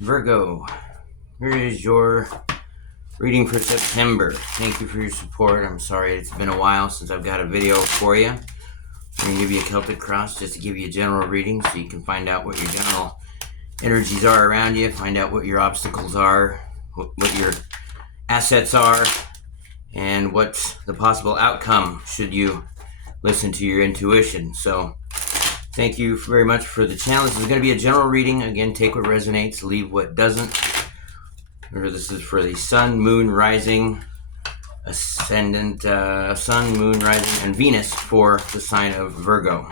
Virgo, here is your reading for September. Thank you for your support. I'm sorry it's been a while since I've got a video for you. I'm going to give you a Celtic cross just to give you a general reading so you can find out what your general energies are around you, find out what your obstacles are, what your assets are, and what's the possible outcome should you listen to your intuition. So thank you very much for the challenge. This is going to be a general reading. Again, take what resonates, leave what doesn't. Remember, this is for the sun, moon, rising, ascendant, sun, moon, rising, and Venus for the sign of Virgo.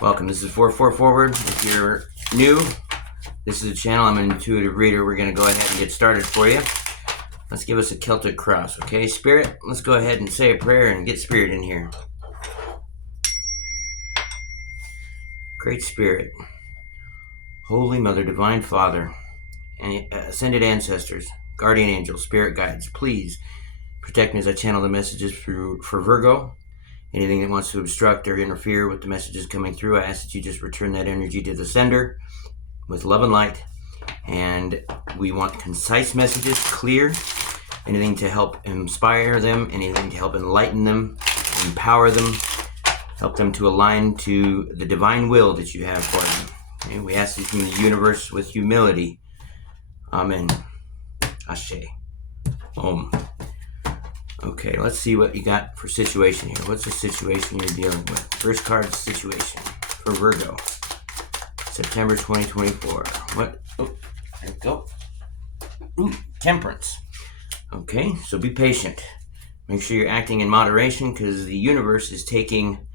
Welcome. This is 4-4 Forward. If you're new, this is a channel. I'm an intuitive reader. We're going to go ahead and get started for you. Let's give us a Celtic cross, okay? Spirit, let's go ahead and say a prayer and get Spirit in here. Great Spirit, Holy Mother, Divine Father, and ascended ancestors, guardian angels, spirit guides, please protect me as I channel the messages for Virgo. Anything that wants to obstruct or interfere with the messages coming through, I ask that you just return that energy to the sender with love and light. And we want concise messages, clear, anything to help inspire them, anything to help enlighten them, empower them, help them to align to the divine will that you have for them. Okay? We ask this from the universe with humility. Amen. Ashe. Om. Okay, let's see what you got for situation here. What's the situation you're dealing with? First card, situation for Virgo. September 2024. What? Oh, there we go. Ooh, temperance. Okay, so be patient. Make sure you're acting in moderation because the universe is taking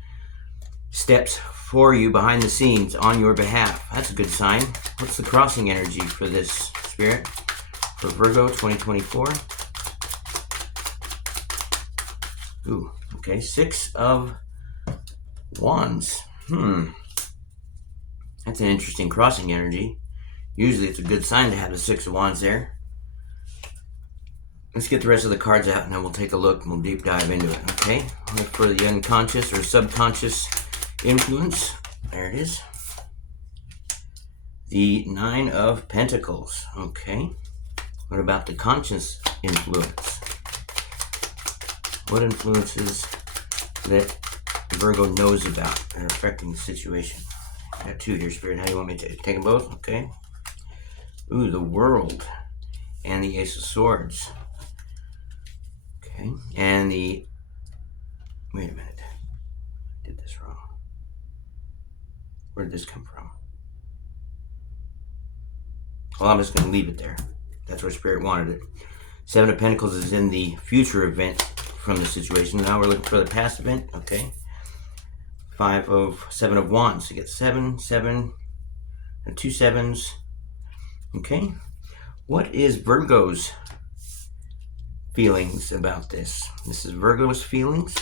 steps for you behind the scenes on your behalf. That's a good sign. What's the crossing energy for this Spirit for Virgo 2024? Ooh, okay, 6 of Wands. That's an interesting crossing energy. Usually it's a good sign to have the 6 of Wands there. Let's get the rest of the cards out and then we'll take a look and we'll deep dive into it, okay? Look for the unconscious or subconscious influence. There it is. The 9 of Pentacles. Okay. What about the conscious influence? What influences that Virgo knows about that are affecting the situation? I got 2 here, Spirit. How do you want me to take them both? Okay. Ooh, the World and the Ace of Swords. Okay. And the... Wait a minute. I did this wrong. Where did this come from? Well, I'm just going to leave it there. That's where Spirit wanted it. 7 of Pentacles is in the future event from the situation. Now we're looking for the past event. Okay. 7 of Wands. So you get 7, 7, and 2 7s. Okay. What is Virgo's feelings about this? This is Virgo's feelings.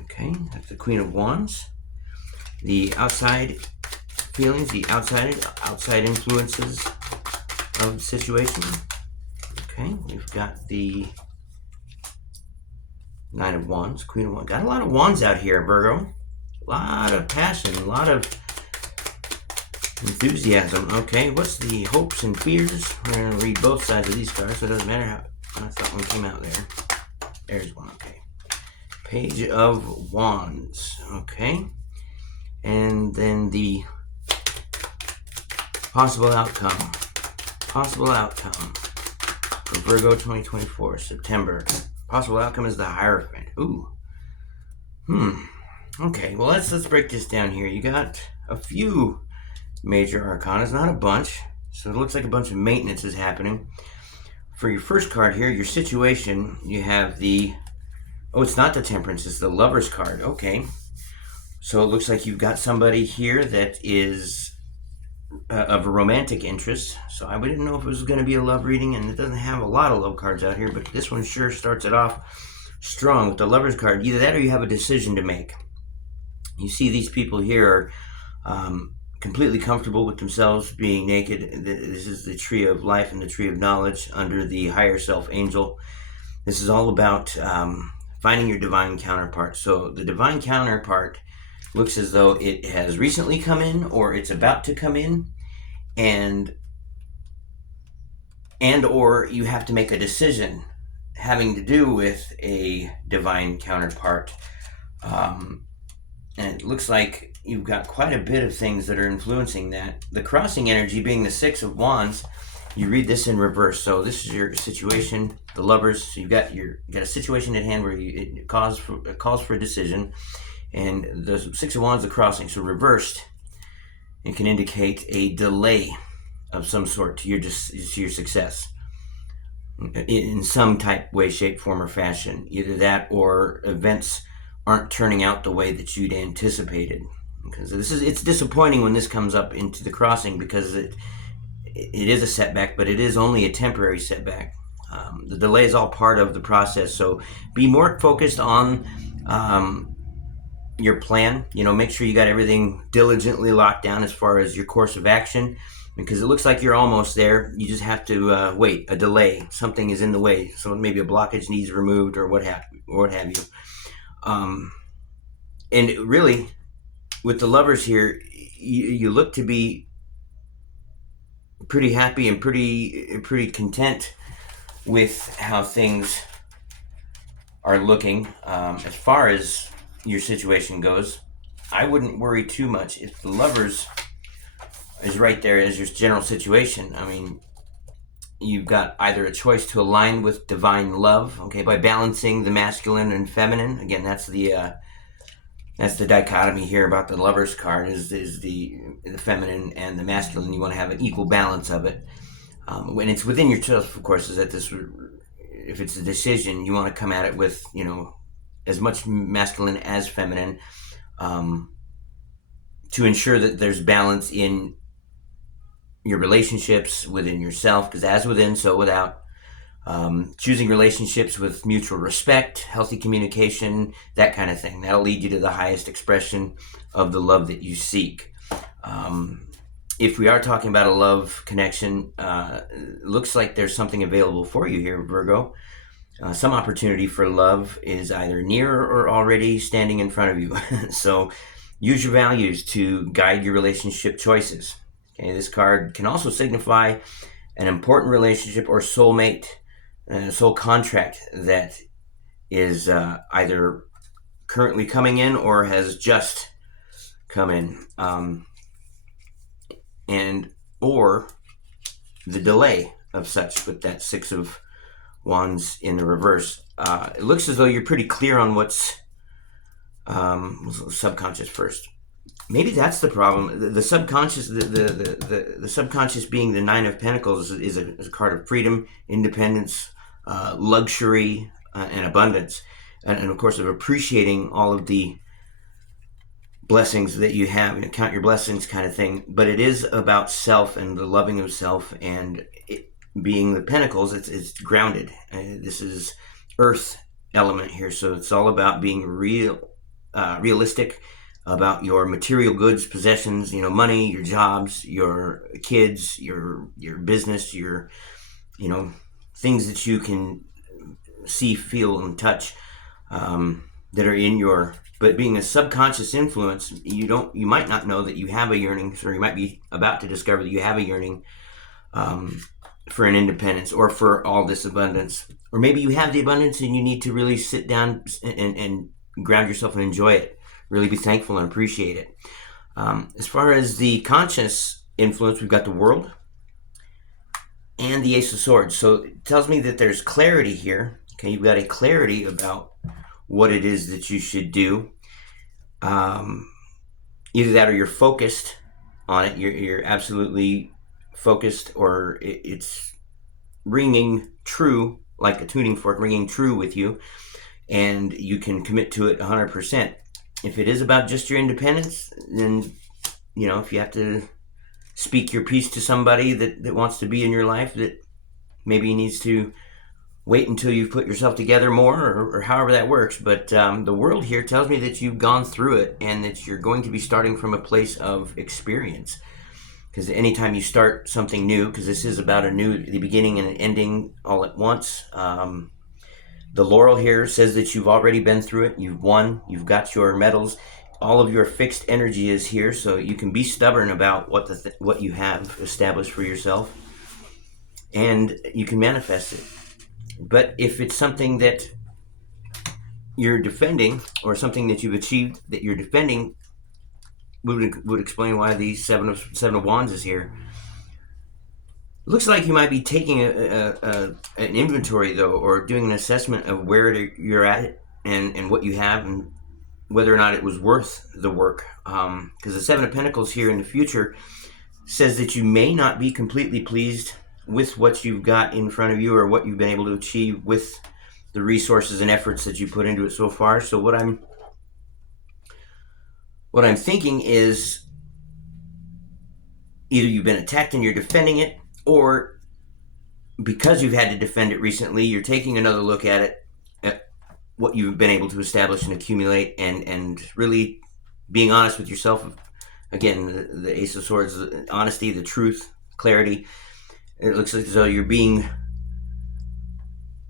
Okay. That's the Queen of Wands. The outside feelings, the outside influences of the situation. Okay, we've got the 9 of Wands, Queen of Wands. Got a lot of wands out here, Virgo. A lot of passion, a lot of enthusiasm. Okay, what's the hopes and fears? We're going to read both sides of these cards, so it doesn't matter how that one came out there. There's one, okay. Page of Wands, okay. And then the possible outcome for Virgo 2024, September. Possible outcome is the Hierophant. Ooh. Okay, well, let's break this down here. You got a few major arcanas, not a bunch. So it looks like a bunch of maintenance is happening. For your first card here, your situation, you have the... Oh, it's not the Temperance, it's the Lover's card. Okay. So it looks like you've got somebody here that is of a romantic interest. So I didn't know if it was going to be a love reading, and it doesn't have a lot of love cards out here, but this one sure starts it off strong with the Lover's card. Either that or you have a decision to make. You see these people here are completely comfortable with themselves being naked. This is the tree of life and the tree of knowledge under the higher self angel. This is all about finding your divine counterpart. So the divine counterpart looks as though it has recently come in or it's about to come in, and or you have to make a decision having to do with a divine counterpart. And it looks like you've got quite a bit of things that are influencing that. The crossing energy being the Six of Wands, you read this in reverse. So this is your situation, the Lovers. So you got a situation at hand where it calls for a decision, and the Six of Wands, the crossing. So reversed, it can indicate a delay of some sort to your success in some type, way, shape, form, or fashion. Either that or events aren't turning out the way that you'd anticipated. Because it's disappointing when this comes up into the crossing, because it is a setback, but it is only a temporary setback. The delay is all part of the process. So be more focused on your plan. Make sure you got everything diligently locked down as far as your course of action, because it looks like you're almost there. You just have to wait. A delay. Something is in the way. So maybe a blockage needs removed, or what have you. And really, with the Lovers here, you look to be pretty happy and pretty content with how things are looking. As far as your situation goes, I wouldn't worry too much. If the Lovers is right there as your general situation, I mean, you've got either a choice to align with divine love, okay, by balancing the masculine and feminine. Again, that's the dichotomy here about the Lovers card, is the feminine and the masculine. You want to have an equal balance of it. When it's within yourself, of course, is that if it's a decision, you want to come at it with, as much masculine as feminine, to ensure that there's balance in your relationships within yourself, because as within, so without. Choosing relationships with mutual respect, healthy communication, that kind of thing. That'll lead you to the highest expression of the love that you seek. If we are talking about a love connection, looks like there's something available for you here, Virgo. Some opportunity for love is either near or already standing in front of you. So use your values to guide your relationship choices. Okay, this card can also signify an important relationship or soulmate, soul contract that is either currently coming in or has just come in, and or the delay of such with that Six of Wands in the reverse. It looks as though you're pretty clear on what's subconscious first. Maybe that's the problem. The subconscious, the subconscious being the Nine of Pentacles, is a card of freedom, independence, luxury, and abundance, and of course of appreciating all of the blessings that you have, count your blessings kind of thing. But it is about self and the loving of self, and it being the Pentacles, it's grounded. This is Earth element here, so it's all about being realistic about your material goods, possessions, money, your jobs, your kids, your business, your, things that you can see, feel, and touch, that are in your. But being a subconscious influence, you might not know that you have a yearning, or you might be about to discover that you have a yearning for an independence, or for all this abundance, or maybe you have the abundance and you need to really sit down and ground yourself and enjoy it. Really be thankful and appreciate it. As far as the conscious influence, we've got the World and the Ace of Swords. So it tells me that there's clarity here. Okay, you've got a clarity about what it is that you should do. Either that or you're focused on it. You're absolutely focused, or it's ringing true, like a tuning fork ringing true with you, and you can commit to it 100%. If it is about just your independence, then, if you have to speak your piece to somebody that wants to be in your life, that maybe needs to wait until you've put yourself together more, or however that works. But the World here tells me that you've gone through it, and that you're going to be starting from a place of experience. Because anytime you start something new, because this is about the beginning and an ending all at once, the Laurel here says that you've already been through it. You've won. You've got your medals. all of your fixed energy is here, so you can be stubborn about what you have established for yourself, and you can manifest it. But if it's something that you're defending, or something that you've achieved that you're defending, would explain why the seven of wands is here. It looks like you might be taking an inventory, though, or doing an assessment of where you're at and what you have, and whether or not it was worth the work. Because the Seven of Pentacles here in the future says that you may not be completely pleased with what you've got in front of you, or what you've been able to achieve with the resources and efforts that you put into it so far. So what I'm thinking is, either you've been attacked and you're defending it, or because you've had to defend it recently, you're taking another look at it, at what you've been able to establish and accumulate, and really being honest with yourself. Again, the Ace of Swords, honesty, the truth, clarity. It looks as though you're being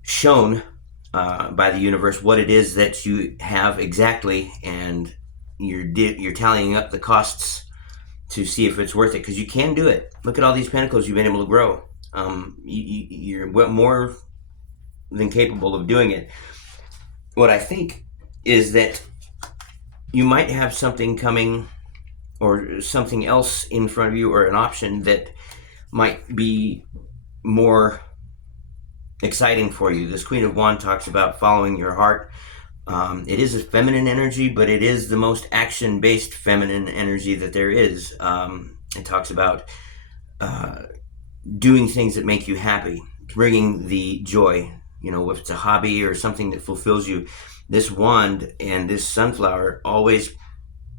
shown by the universe what it is that you have exactly, and you're tallying up the costs to see if it's worth it, because you can do it. Look at all these pentacles you've been able to grow. You're more than capable of doing it. What I think is that you might have something coming, or something else in front of you, or an option that might be more exciting for you. This Queen of Wands talks about following your heart. It is a feminine energy, but it is the most action-based feminine energy that there is. It talks about doing things that make you happy, bringing the joy. You know, if it's a hobby or something that fulfills you, this wand and this sunflower always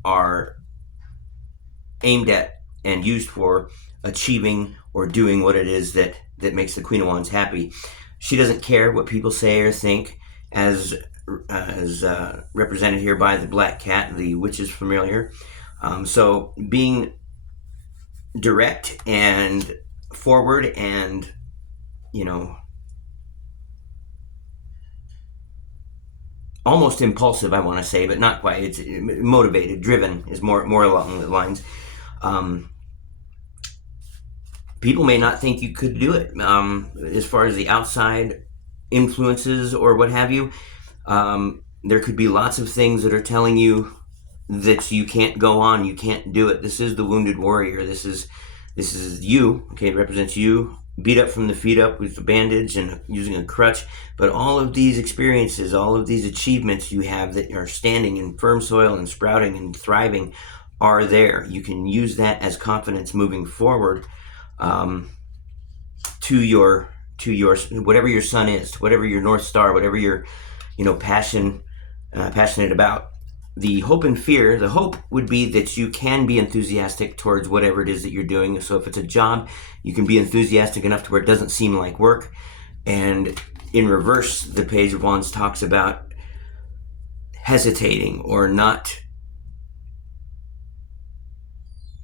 are aimed at and used for achieving or doing what it is that makes the Queen of Wands happy. She doesn't care what people say or think, as represented here by the black cat, the witch's familiar. So being direct and forward, and almost impulsive, I want to say, but not quite. It's motivated, driven is more along the lines. People may not think you could do it. As far as the outside influences or what have you, there could be lots of things that are telling you that you can't go on, you can't do it. This is the wounded warrior. This is you. Okay, it represents you, beat up from the feet up with a bandage and using a crutch. But all of these experiences, all of these achievements you have that are standing in firm soil and sprouting and thriving are there. You can use that as confidence moving forward, to your whatever your sun is, whatever your North Star, whatever your passionate about. The hope and fear, the hope would be that you can be enthusiastic towards whatever it is that you're doing. So if it's a job, you can be enthusiastic enough to where it doesn't seem like work. And in reverse, the Page of Wands talks about hesitating, or not,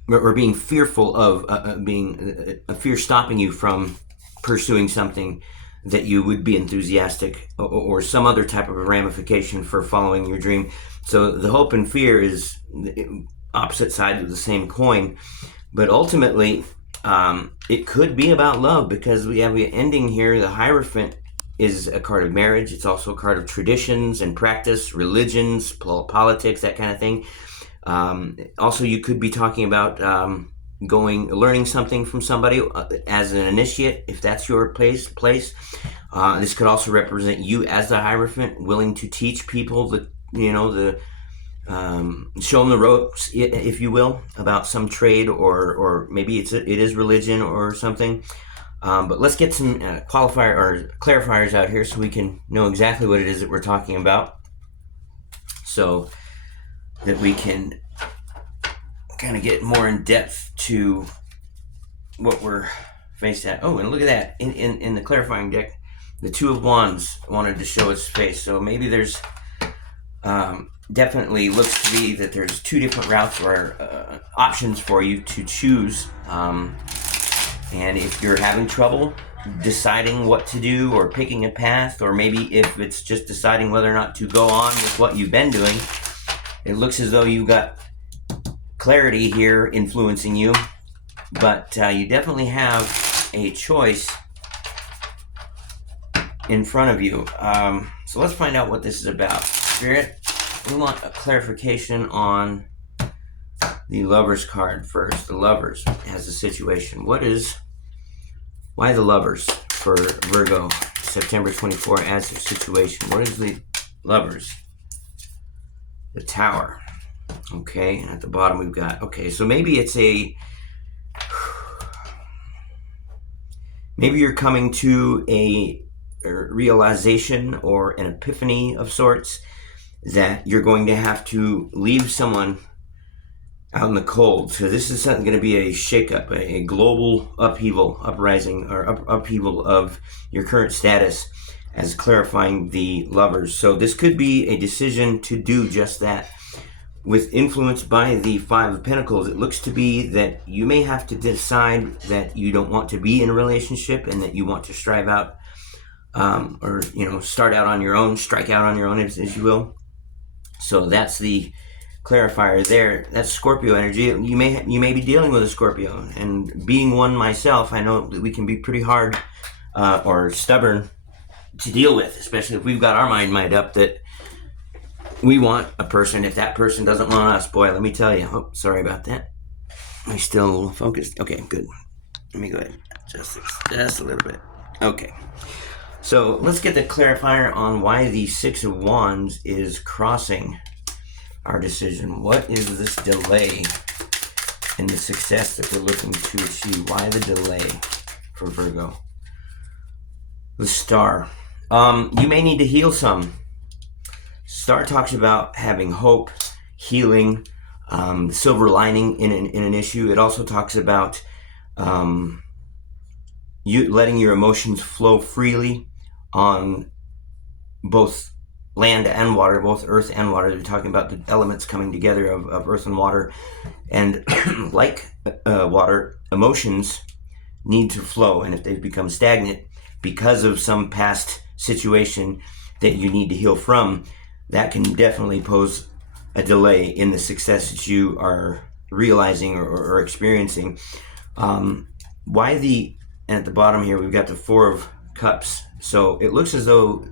or being fearful of being a fear stopping you from pursuing something that you would be enthusiastic, or some other type of a ramification for following your dream. So the hope and fear is opposite sides of the same coin, but ultimately it could be about love, because we have the ending here. The Hierophant is a card of marriage. It's also a card of traditions and practice, religions, politics, that kind of thing. Also, you could be talking about learning something from somebody as an initiate, if that's your place. This could also represent you as the Hierophant, willing to teach people show them the ropes, if you will, about some trade, or maybe it is religion or something. But let's get some clarifiers out here so we can know exactly what it is that we're talking about, so that we can kind of get more in depth to what we're faced at. Oh, and look at that. In the clarifying deck, the Two of Wands wanted to show its face. So maybe there's definitely looks to be that there's two different routes or options for you to choose. And if you're having trouble deciding what to do, or picking a path, or maybe if it's just deciding whether or not to go on with what you've been doing, It looks as though you got clarity here influencing you, but you definitely have a choice in front of you. So let's find out what this is about. Spirit, we want a clarification on the Lovers card first. The Lovers has a situation. Why the Lovers for Virgo, September 24 as their situation? What is the Lovers? The Tower. Okay, and at the bottom we've got, okay, so maybe it's maybe you're coming to a realization or an epiphany of sorts that you're going to have to leave someone out in the cold. So this is going to be a shakeup, a global upheaval, uprising, or upheaval of your current status as clarifying the Lovers. So this could be a decision to do just that. With influence by the Five of Pentacles, it looks to be that you may have to decide that you don't want to be in a relationship and that you want to strive out, or start out on your own, strike out on your own, as you will. So that's the clarifier there. That's Scorpio energy. You may be dealing with a Scorpio, and being one myself, I know that we can be pretty hard or stubborn to deal with, especially if we've got our mind made up that we want a person. If that person doesn't want us, boy, let me tell you. Oh, sorry about that. Am I still a little focused? Okay, good. Let me go ahead and adjust this just a little bit. Okay. So let's get the clarifier on why the Six of Wands is crossing our decision. What is this delay in the success that we're looking to achieve? Why the delay for Virgo? The Star. You may need to heal some. Star talks about having hope, healing, silver lining in an issue. It also talks about you letting your emotions flow freely on both land and water, both earth and water. They're talking about the elements coming together of earth and water. And like water, emotions need to flow. And if they've become stagnant because of some past situation that you need to heal from, that can definitely pose a delay in the success that you are realizing or experiencing. And at the bottom here, we've got the Four of Cups. So it looks as though,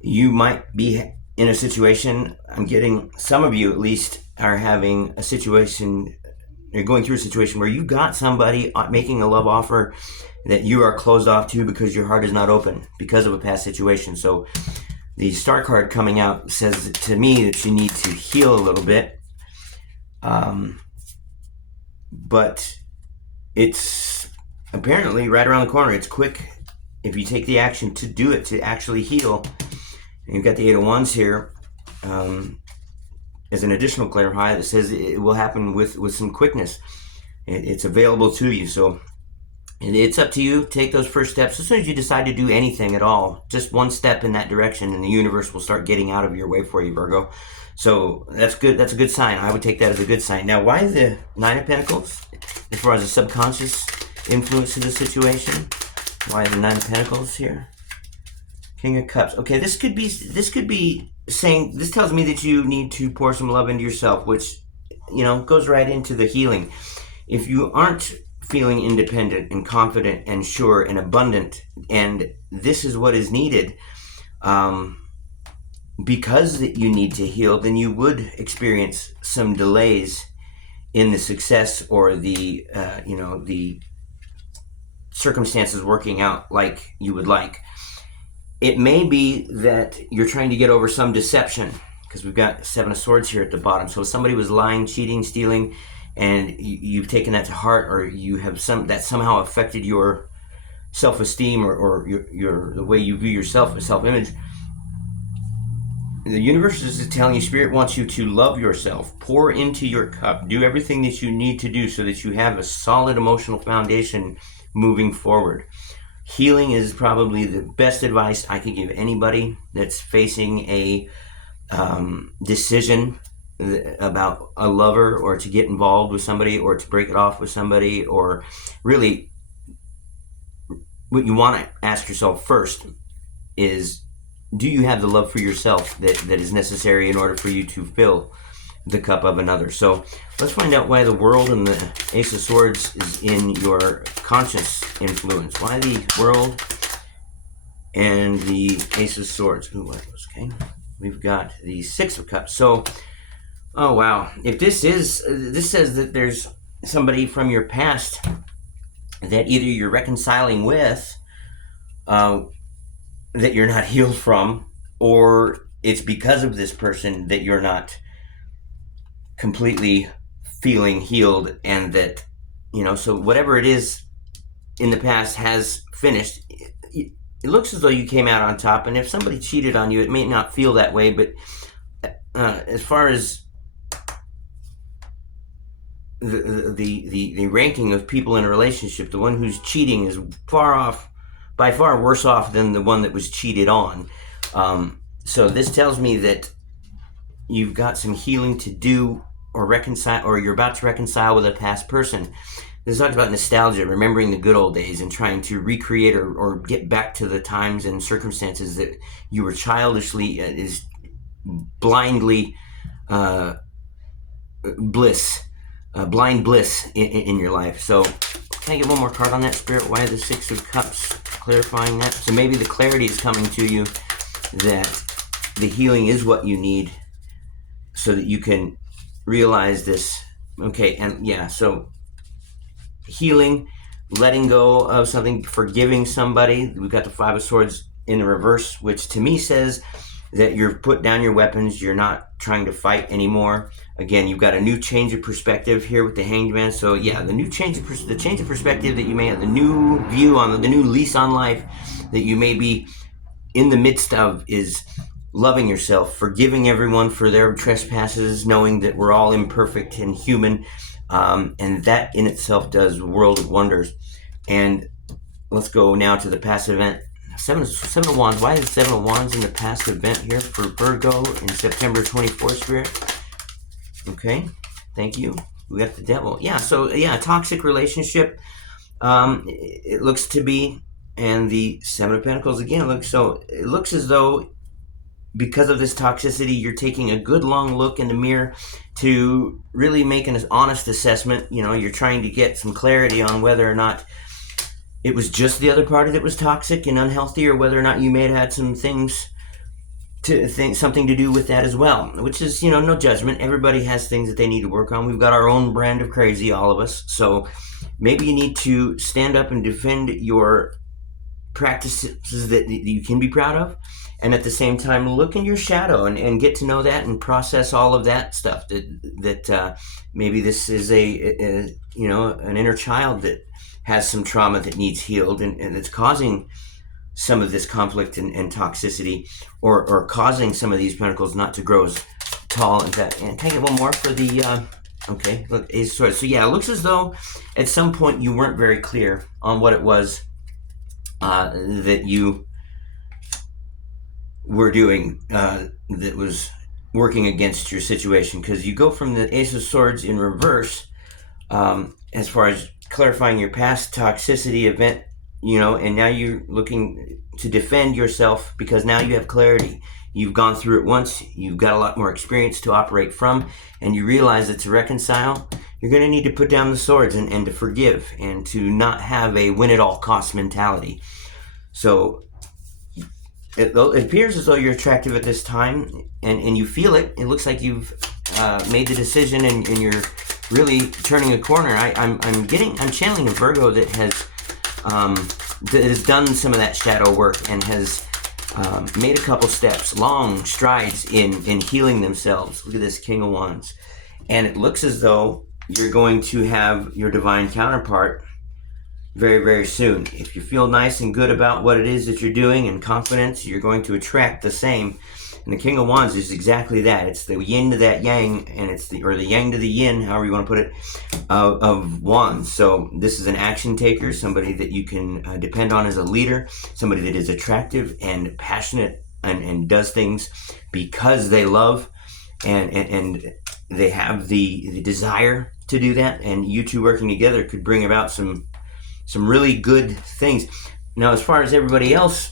you might be in a situation, I'm getting some of you at least are having a situation, you're going through a situation where you got somebody making a love offer that you are closed off to because your heart is not open because of a past situation. So the Star card coming out says to me that you need to heal a little bit. But it's apparently right around the corner. It's quick if you take the action to do it, to actually heal. And you've got the Eight of Wands here as an additional clarifier that says it will happen with some quickness. It's available to you. So it's up to you. Take those first steps. As soon as you decide to do anything at all, just one step in that direction, and the universe will start getting out of your way for you, Virgo. So that's good. That's a good sign. I would take that as a good sign. Now, why the Nine of Pentacles? As far as a subconscious influence to the situation, why the Nine of Pentacles here? King of Cups. Okay, this could be saying, this tells me that you need to pour some love into yourself, which goes right into the healing. If you aren't feeling independent and confident and sure and abundant, and this is what is needed, because you need to heal, then you would experience some delays in the success or the the circumstances working out like you would like. It may be that you're trying to get over some deception, because we've got Seven of Swords here at the bottom. So if somebody was lying, cheating, stealing, and you've taken that to heart, or you have that somehow affected your self-esteem or the way you view yourself, self-image, the universe is telling you, Spirit wants you to love yourself, pour into your cup, do everything that you need to do so that you have a solid emotional foundation moving forward. Healing is probably the best advice I could give anybody that's facing a decision about a lover, or to get involved with somebody, or to break it off with somebody. Or really, what you want to ask yourself first is, do you have the love for yourself that is necessary in order for you to fill the cup of another? So let's find out why the world and the Ace of Swords is in your conscious influence. Why the world and the Ace of Swords. Ooh, okay. We've got the Six of Cups. So, oh wow. If this says that there's somebody from your past that either you're reconciling with, that you're not healed from, or it's because of this person that you're not completely feeling healed, and that, so whatever it is in the past has finished. It looks as though you came out on top, and if somebody cheated on you, it may not feel that way, but as far as the ranking of people in a relationship, the one who's cheating is by far worse off than the one that was cheated on. So this tells me that you've got some healing to do, or reconcile, or you're about to reconcile with a past person. This talks about nostalgia, remembering the good old days and trying to recreate or get back to the times and circumstances that you were childishly, blindly blind bliss in your life. So can I get one more card on that, Spirit? Why the Six of Cups? Clarifying that. So maybe the clarity is coming to you that the healing is what you need so that you can realize this. Okay, and yeah, so healing, letting go of something, forgiving somebody. We've got the Five of Swords in the reverse, which to me says that you've put down your weapons, you're not trying to fight anymore. Again, you've got a new change of perspective here with the Hanged Man. So yeah, the change of perspective that you may have, the new view on the new lease on life that you may be in the midst of, is loving yourself, forgiving everyone for their trespasses, knowing that we're all imperfect and human. And that in itself does a world of wonders. And let's go now to the past event. Seven of Wands. Why is the Seven of Wands in the past event here for Virgo in September 24th, Spirit? Okay, thank you. We got the Devil. Yeah, so yeah, toxic relationship. It looks to be, and the Seven of Pentacles again. It looks as though because of this toxicity, you're taking a good long look in the mirror to really make an honest assessment. You're trying to get some clarity on whether or not it was just the other party that was toxic and unhealthy, or whether or not you may have had something to do with that as well, which is, no judgment. Everybody has things that they need to work on. We've got our own brand of crazy, all of us. So maybe you need to stand up and defend your practices that you can be proud of, and at the same time look in your shadow and get to know that and process all of that stuff, that maybe this is an inner child that has some trauma that needs healed, and it's causing some of this conflict and toxicity, or causing some of these pentacles not to grow as tall. And can I get one more for the okay, look, Ace of Swords. So yeah, it looks as though at some point you weren't very clear on what it was that you were doing that was working against your situation, because you go from the Ace of Swords in reverse, as far as clarifying your past toxicity event, and now you're looking to defend yourself because now you have clarity. You've gone through it once, you've got a lot more experience to operate from, and you realize that to reconcile, you're going to need to put down the swords and to forgive, and to not have a win-at-all-cost mentality. So it appears as though you're attractive at this time, and you feel it. It looks like you've made the decision, and you're really turning a corner. I'm channeling a Virgo that has done some of that shadow work and has made a couple steps, long strides in healing themselves. Look at this King of Wands. And it looks as though you're going to have your divine counterpart very, very soon. If you feel nice and good about what it is that you're doing and confidence, you're going to attract the same. And the King of Wands is exactly that. It's the yin to that yang, and it's the yang to the yin, however you want to put it, of wands. So this is an action taker, somebody that you can depend on as a leader, somebody that is attractive and passionate and does things because they love and they have the desire to do that. And you two working together could bring about some really good things. Now, as far as everybody else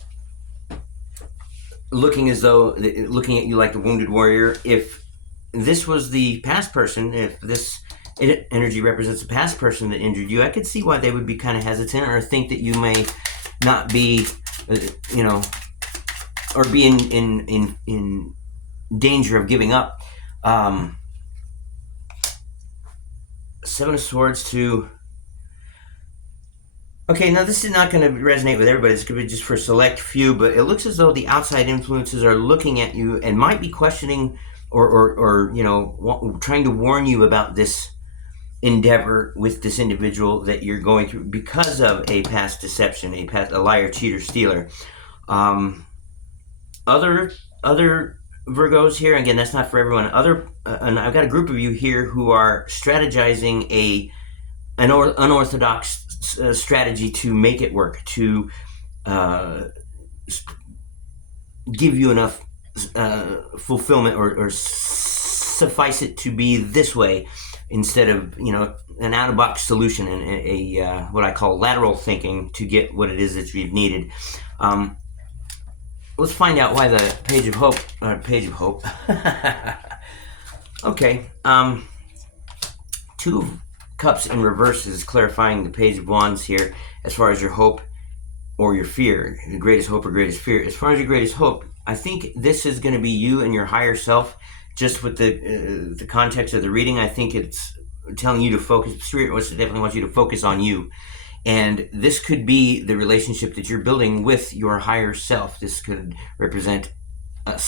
looking as though, looking at you like the wounded warrior. If this was the past person, if this energy represents a past person that injured you, I could see why they would be kind of hesitant or think that you may not be, or be in danger of giving up. Seven of Swords to... Okay, now this is not going to resonate with everybody. It's going to be just for a select few, but it looks as though the outside influences are looking at you and might be questioning or trying to warn you about this endeavor with this individual that you're going through because of a past deception, a liar, cheater, stealer. Other Virgos here, again, that's not for everyone. And I've got a group of you here who are strategizing an unorthodox strategy to make it work, to give you enough fulfillment or suffice it to be this way instead of an out-of-box solution and a what I call lateral thinking to get what it is that you've needed. Let's find out why the Page of Hope. Okay. Two of Cups in reverse is clarifying the Page of Wands here as far as your hope or your fear, the greatest hope or greatest fear. As far as your greatest hope, I think this is going to be you and your higher self. Just with the context of the reading, I think it's telling you to focus. Spirit definitely wants you to focus on you. And this could be the relationship that you're building with your higher self. This could represent a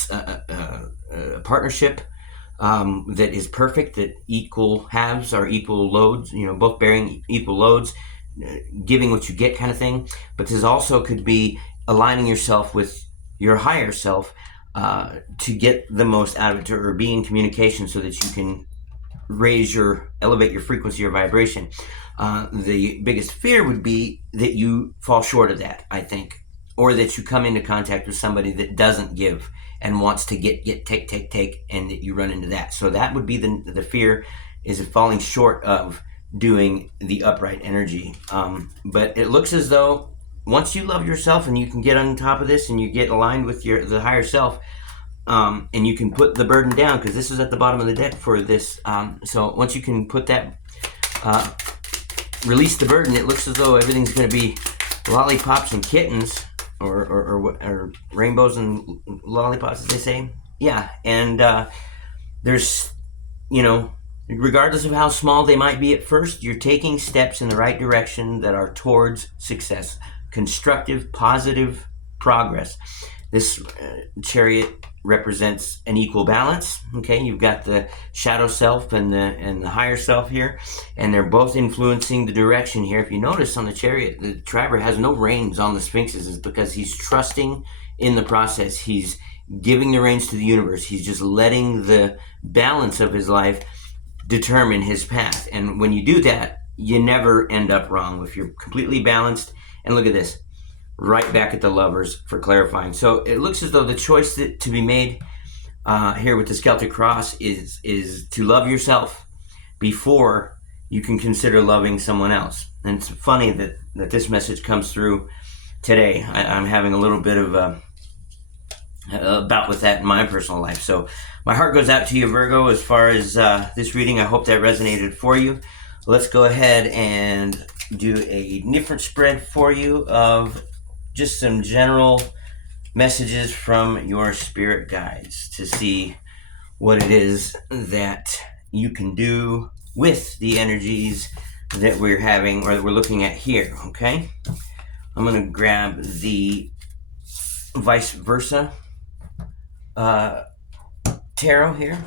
partnership that is perfect, that equal halves are equal loads, both bearing equal loads, giving what you get kind of thing. But this also could be aligning yourself with your higher self to get the most out of it, or be in communication so that you can elevate your frequency, your vibration. The biggest fear would be that you fall short of that, I think, or that you come into contact with somebody that doesn't give and wants to get, take, and that you run into that. So that would be the fear, is of falling short of doing the upright energy. But it looks as though once you love yourself and you can get on top of this and you get aligned with the higher self, and you can put the burden down, because this is at the bottom of the deck for this. So once you can put that, release the burden, it looks as though everything's going to be lollipops and kittens, or rainbows and lollipops, as they say. Yeah, and there's, regardless of how small they might be at first, you're taking steps in the right direction that are towards success, constructive, positive progress. This chariot represents an equal balance. Okay, you've got the shadow self and the higher self here, and they're both influencing the direction here. If you notice on the chariot, the driver has no reins on the sphinxes. Is because he's trusting in the process. He's giving the reins to the universe. He's just letting the balance of his life determine his path. And when you do that, you never end up wrong if you're completely balanced. And look at this. Right back at the Lovers for clarifying. So it looks as though the choice to be made here with the Celtic Cross is to love yourself before you can consider loving someone else. And it's funny that this message comes through today. I'm having a little bit of a bout with that in my personal life. So my heart goes out to you, Virgo, as far as this reading. I hope that resonated for you. Let's go ahead and do a different spread for you of just some general messages from your spirit guides to see what it is that you can do with the energies that we're having, or that we're looking at here. Okay, I'm going to grab the vice versa tarot here.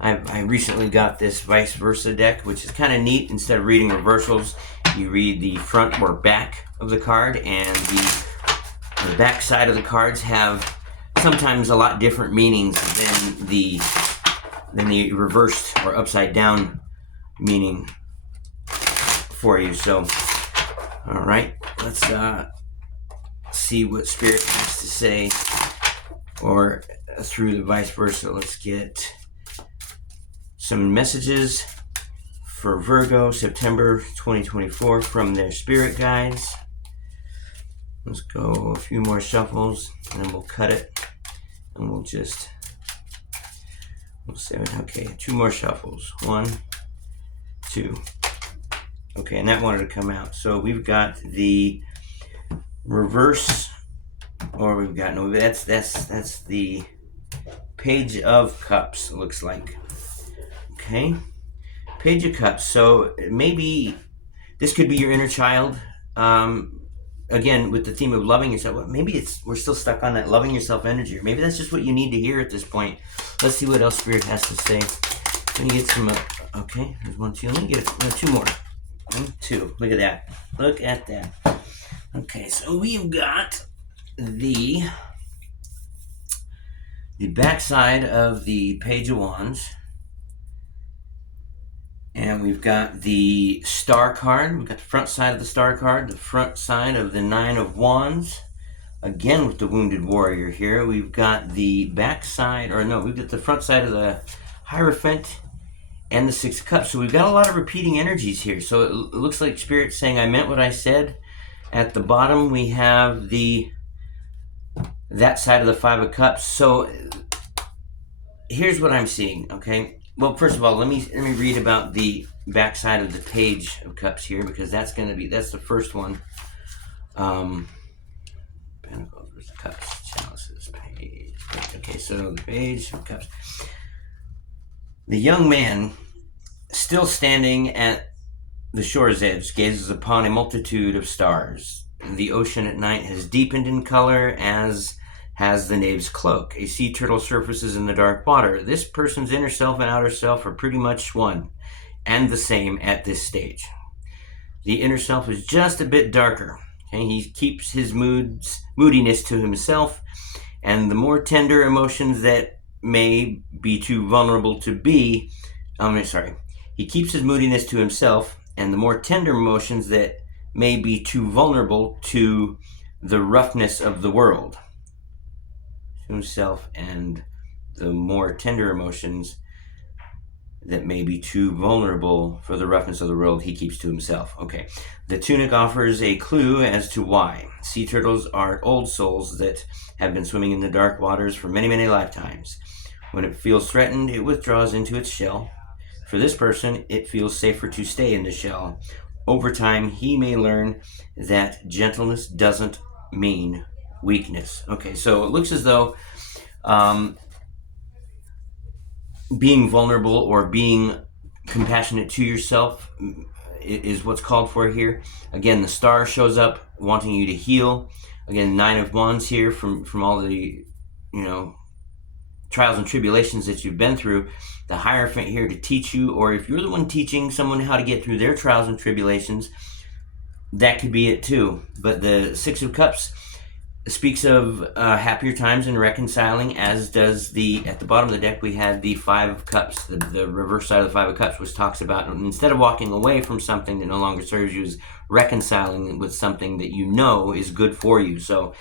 I recently got this vice versa deck, which is kind of neat. Instead of reading reversals, you read the front or back of the card, and the back side of the cards have sometimes a lot different meanings than the reversed or upside down meaning for you. So, all right, let's see what Spirit has to say, or through the vice versa. Let's get some messages for Virgo, September 2024, from their spirit guides. Let's go a few more shuffles and then we'll cut it. And we'll say, okay, 2 more shuffles. 1, 2. Okay, and that wanted to come out. So we've got the reverse, or we've got, no, that's the Page of Cups, it looks like. Okay, Page of Cups. So maybe this could be your inner child. Again, with the theme of loving yourself, well, maybe we're still stuck on that loving yourself energy, or maybe that's just what you need to hear at this point. Let's see what else Spirit has to say. Let me get some. Okay, there's 1, 2. Let me get 2 more. 1, 2. Look at that. Look at that. Okay, so we've got the backside of the Page of Wands. And we've got the Star card. We've got the front side of the Star card, the front side of the 9 of Wands. Again with the Wounded Warrior here. We've got the back side, we've got the front side of the Hierophant and the 6 of Cups. So we've got a lot of repeating energies here. So it looks like Spirit's saying, I meant what I said. At the bottom, we have that side of the 5 of Cups. So here's what I'm seeing, okay? Well, first of all, let me read about the back side of the Page of Cups here, because that's the first one. Pentacles versus Cups, Chalices, Page. Okay, so the Page of Cups. The young man, still standing at the shore's edge, gazes upon a multitude of stars. The ocean at night has deepened in color, as has the knave's cloak. A sea turtle surfaces in the dark water. This person's inner self and outer self are pretty much one and the same at this stage. The inner self is just a bit darker. Okay? He keeps his moodiness to himself, and the more tender emotions that may be too vulnerable to be, he keeps his moodiness to himself, and the more tender emotions that may be too vulnerable to the roughness of the world. Himself, and the more tender emotions that may be too vulnerable for the roughness of the world, he keeps to himself. Okay. The tunic offers a clue as to why. Sea turtles are old souls that have been swimming in the dark waters for many, many lifetimes. When it feels threatened, it withdraws into its shell. For this person, it feels safer to stay in the shell. Over time, he may learn that gentleness doesn't mean weakness. Okay, so it looks as though being vulnerable or being compassionate to yourself is what's called for here. Again, the Star shows up wanting you to heal. Again, 9 of Wands here from all the trials and tribulations that you've been through. The Hierophant here to teach you, or if you're the one teaching someone how to get through their trials and tribulations, that could be it too. But the 6 of Cups speaks of happier times and reconciling, as does at the bottom of the deck we had the 5 of Cups, the reverse side of the 5 of Cups, which talks about, instead of walking away from something that no longer serves you, is reconciling with something that you know is good for you. So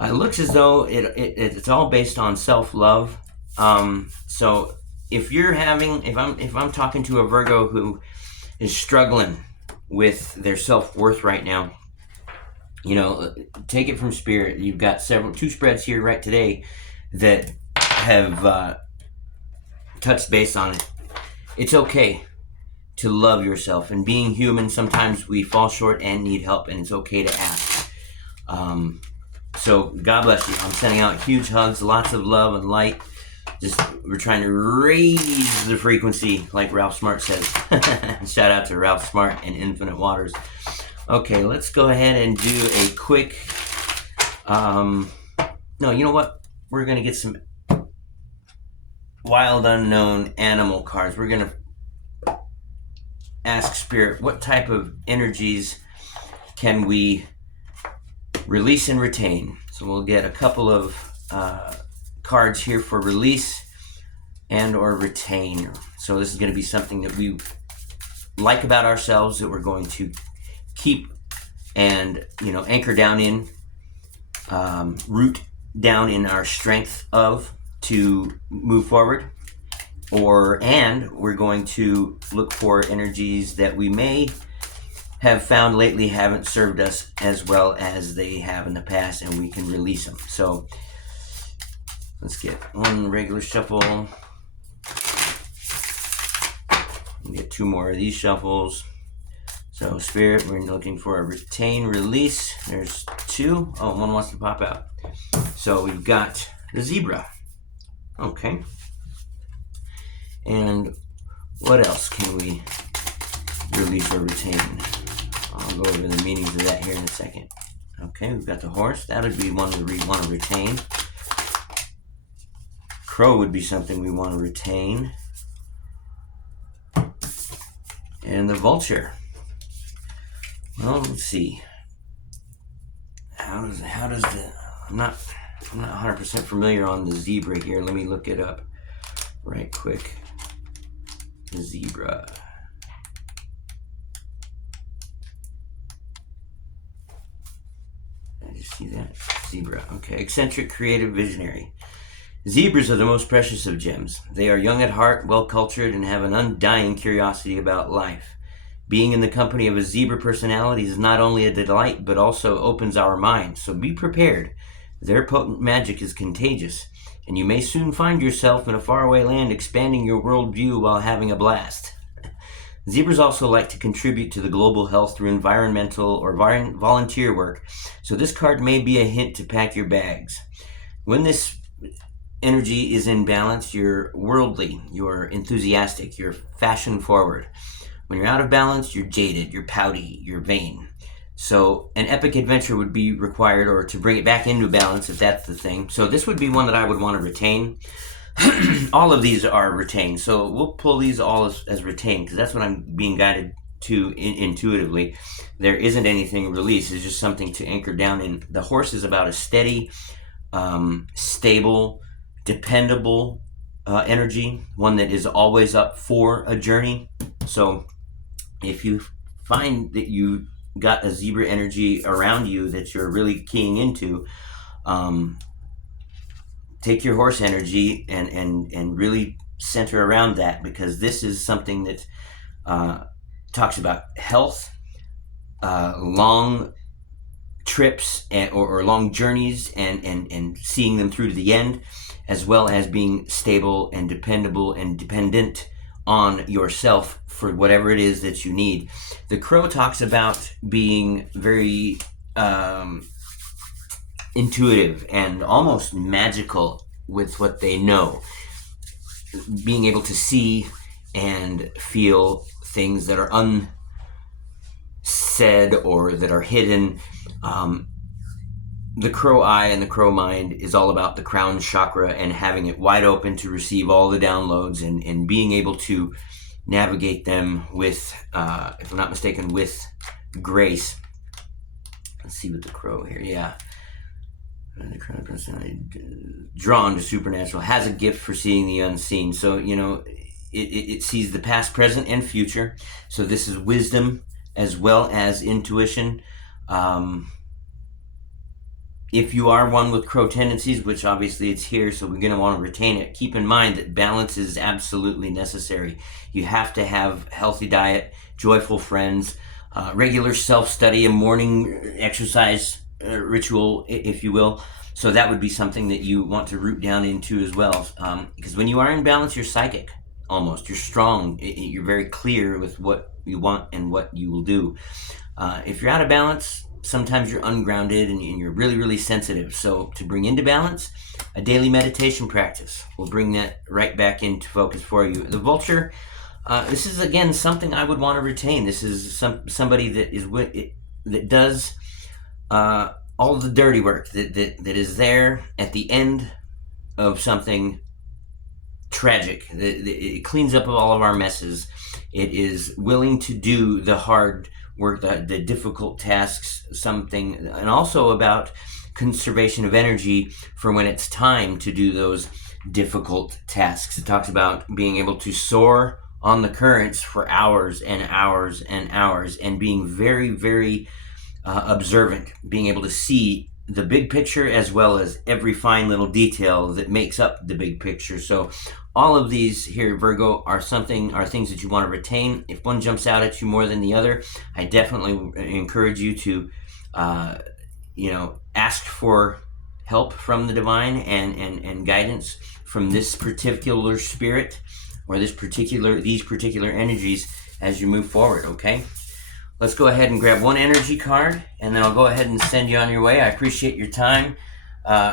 it looks as though it's all based on self-love. So if I'm talking to a Virgo who is struggling with their self-worth right now, take it from Spirit. You've got 2 spreads here right today that have touched base on it. It's okay to love yourself, and being human, sometimes we fall short and need help, and it's okay to ask. So God bless you. I'm sending out huge hugs, lots of love and light. We're trying to raise the frequency, like Ralph Smart says. Shout out to Ralph Smart and Infinite Waters. Okay, let's go ahead and do a quick, no, you know what? We're going to get some wild unknown animal cards. We're going to ask Spirit, what type of energies can we release and retain? So we'll get a couple of cards here for release and or retain. So this is going to be something that we like about ourselves, that we're going to keep and anchor down in, root down in our strength to move forward, and we're going to look for energies that we may have found lately haven't served us as well as they have in the past, and we can release them. So Let's get one regular shuffle. We'll get two more of these shuffles. So Spirit, we're looking for a retain release. There's two. Oh, one wants to pop out. So we've got the zebra. Okay. And what else can we release or retain? I'll go over the meanings of that here in a second. Okay, we've got the horse. That would be one we want to retain. Crow would be something we want to retain. And the vulture. Well, let's see. How does the... I'm not 100% familiar on the zebra here. Let me look it up right quick. The zebra. Did you see that? Zebra. Okay. Eccentric, creative, visionary. Zebras are the most precious of gems. They are young at heart, well-cultured, and have an undying curiosity about life. Being in the company of a zebra personality is not only a delight, but also opens our minds. So be prepared. Their potent magic is contagious, and you may soon find yourself in a faraway land expanding your worldview while having a blast. Zebras also like to contribute to the global health through environmental or volunteer work, so this card may be a hint to pack your bags. When this energy is in balance, you're worldly, you're enthusiastic, you're fashion forward. When you're out of balance, you're jaded, you're pouty, you're vain. So an epic adventure would be required, or to bring it back into balance if that's the thing. So this would be one that I would want to retain. All of these are retained, so we'll pull these all as retained, because that's what I'm being guided to intuitively. There isn't anything released. It's just something to anchor down in. The horse is about a steady, stable, dependable energy, one that is always up for a journey. So if you find that you got a zebra energy around you that you're really keying into, take your horse energy and really center around that, because this is something that talks about health, long trips or long journeys and seeing them through to the end, as well as being stable and dependable and dependent on yourself for whatever it is that you need. The crow talks about being very intuitive and almost magical with what they know, being able to see and feel things that are unsaid or that are hidden. The crow eye and the crow mind is all about the crown chakra and having it wide open to receive all the downloads and being able to navigate them with, if I'm not mistaken, with grace. Let's see what the crow here, yeah. The crown personality, drawn to supernatural, has a gift for seeing the unseen. So, you know, it sees the past, present, and future. So this is wisdom as well as intuition. If you are one with crow tendencies, which obviously it's here, so we're going to want to retain it, keep in mind that balance is absolutely necessary. You have to have healthy diet, joyful friends, regular self-study, a morning exercise ritual, if you will. So that would be something that you want to root down into as well. Because when you are in balance, you're psychic, almost. You're strong. You're very clear with what you want and what you will do. If you're out of balance, sometimes you're ungrounded and you're really, really sensitive. So to bring into balance, a daily meditation practice will bring that right back into focus for you. The vulture, this is, again, something I would want to retain. This is somebody that does all the dirty work, that is there at the end of something tragic. It cleans up all of our messes. It is willing to do the hard work, the difficult tasks, something, and also about conservation of energy for when it's time to do those difficult tasks. It talks about being able to soar on the currents for hours and hours and hours, and being very, very observant, being able to see the big picture as well as every fine little detail that makes up the big picture. So all of these here, Virgo, are things that you want to retain. If one jumps out at you more than the other, I definitely encourage you to ask for help from the divine and guidance from this particular spirit or these particular energies as you move forward, okay? Let's go ahead and grab one energy card, and then I'll go ahead and send you on your way. I appreciate your time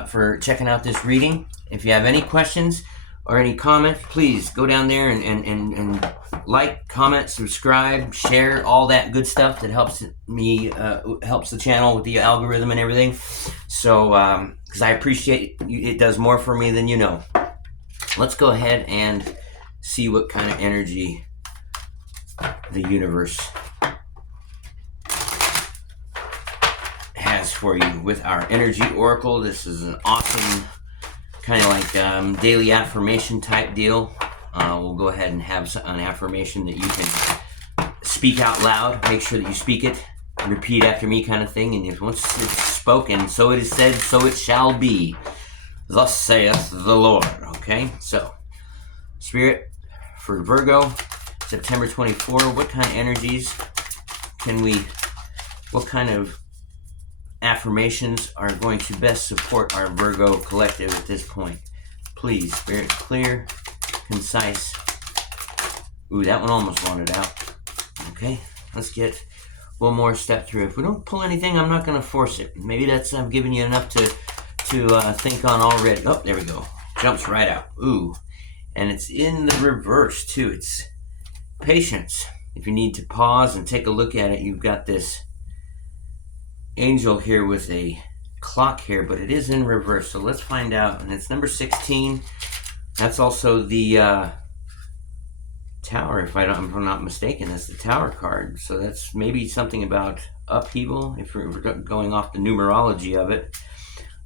for checking out this reading. If you have any questions or any comments, please go down there and like, comment, subscribe, share, all that good stuff that helps me, helps the channel with the algorithm and everything. So, because I appreciate it does more for me than you know. Let's go ahead and see what kind of energy the universe has for you with our energy oracle. This is an awesome kind of like daily affirmation type deal. We'll go ahead and have an affirmation that you can speak out loud. Make sure that you speak it, repeat after me kind of thing. And if once it's spoken, so it is said, so it shall be. Thus saith the Lord. Okay, so Spirit, for Virgo, September 24, what kind of energies what kind of affirmations are going to best support our Virgo collective at this point? Please, Spirit, clear, concise. Ooh, that one almost wanted out. Okay, let's get one more step through. If we don't pull anything, I'm not going to force it. Maybe that's I've given you enough to think on already. Oh, there we go. Jumps right out. Ooh, and it's in the reverse too. It's patience. If you need to pause and take a look at it, you've got this angel here with a clock here, but it is in reverse. So let's find out. And it's number 16. That's also the tower, if I'm not mistaken. That's the tower card. So that's maybe something about upheaval, if we're going off the numerology of it.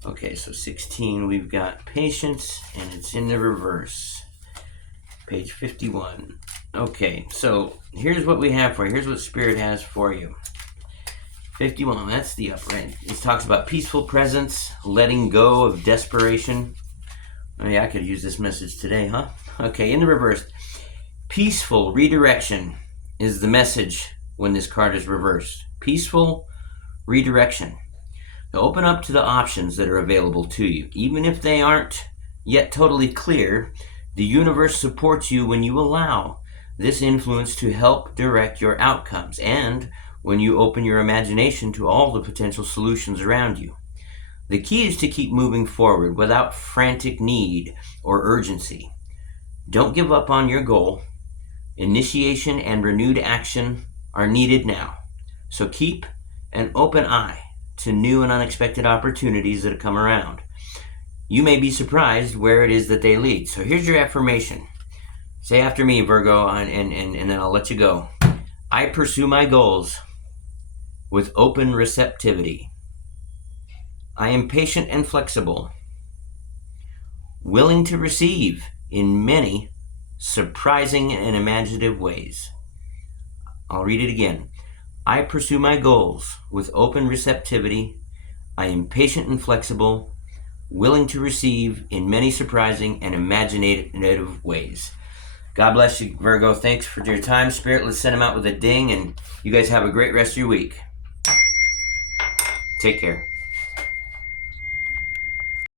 Okay, so 16, we've got patience, and it's in the reverse. Page 51. Okay, so here's what we have for you. Here's what Spirit has for you. 51, that's the upright. It talks about peaceful presence, letting go of desperation. Oh yeah, I could use this message today, huh? Okay, in the reverse. Peaceful redirection is the message when this card is reversed. Peaceful redirection. Now open up to the options that are available to you. Even if they aren't yet totally clear, the universe supports you when you allow this influence to help direct your outcomes, and when you open your imagination to all the potential solutions around you. The key is to keep moving forward without frantic need or urgency. Don't give up on your goal. Initiation and renewed action are needed now. So keep an open eye to new and unexpected opportunities that come around. You may be surprised where it is that they lead. So here's your affirmation. Say after me, Virgo, and then I'll let you go. I pursue my goals with open receptivity. I am patient and flexible, willing to receive in many surprising and imaginative ways. I'll read it again. I pursue my goals with open receptivity. I am patient and flexible, willing to receive in many surprising and imaginative ways. God bless you, Virgo. Thanks for your time, Spirit. Let's send them out with a ding, and you guys have a great rest of your week. Take care.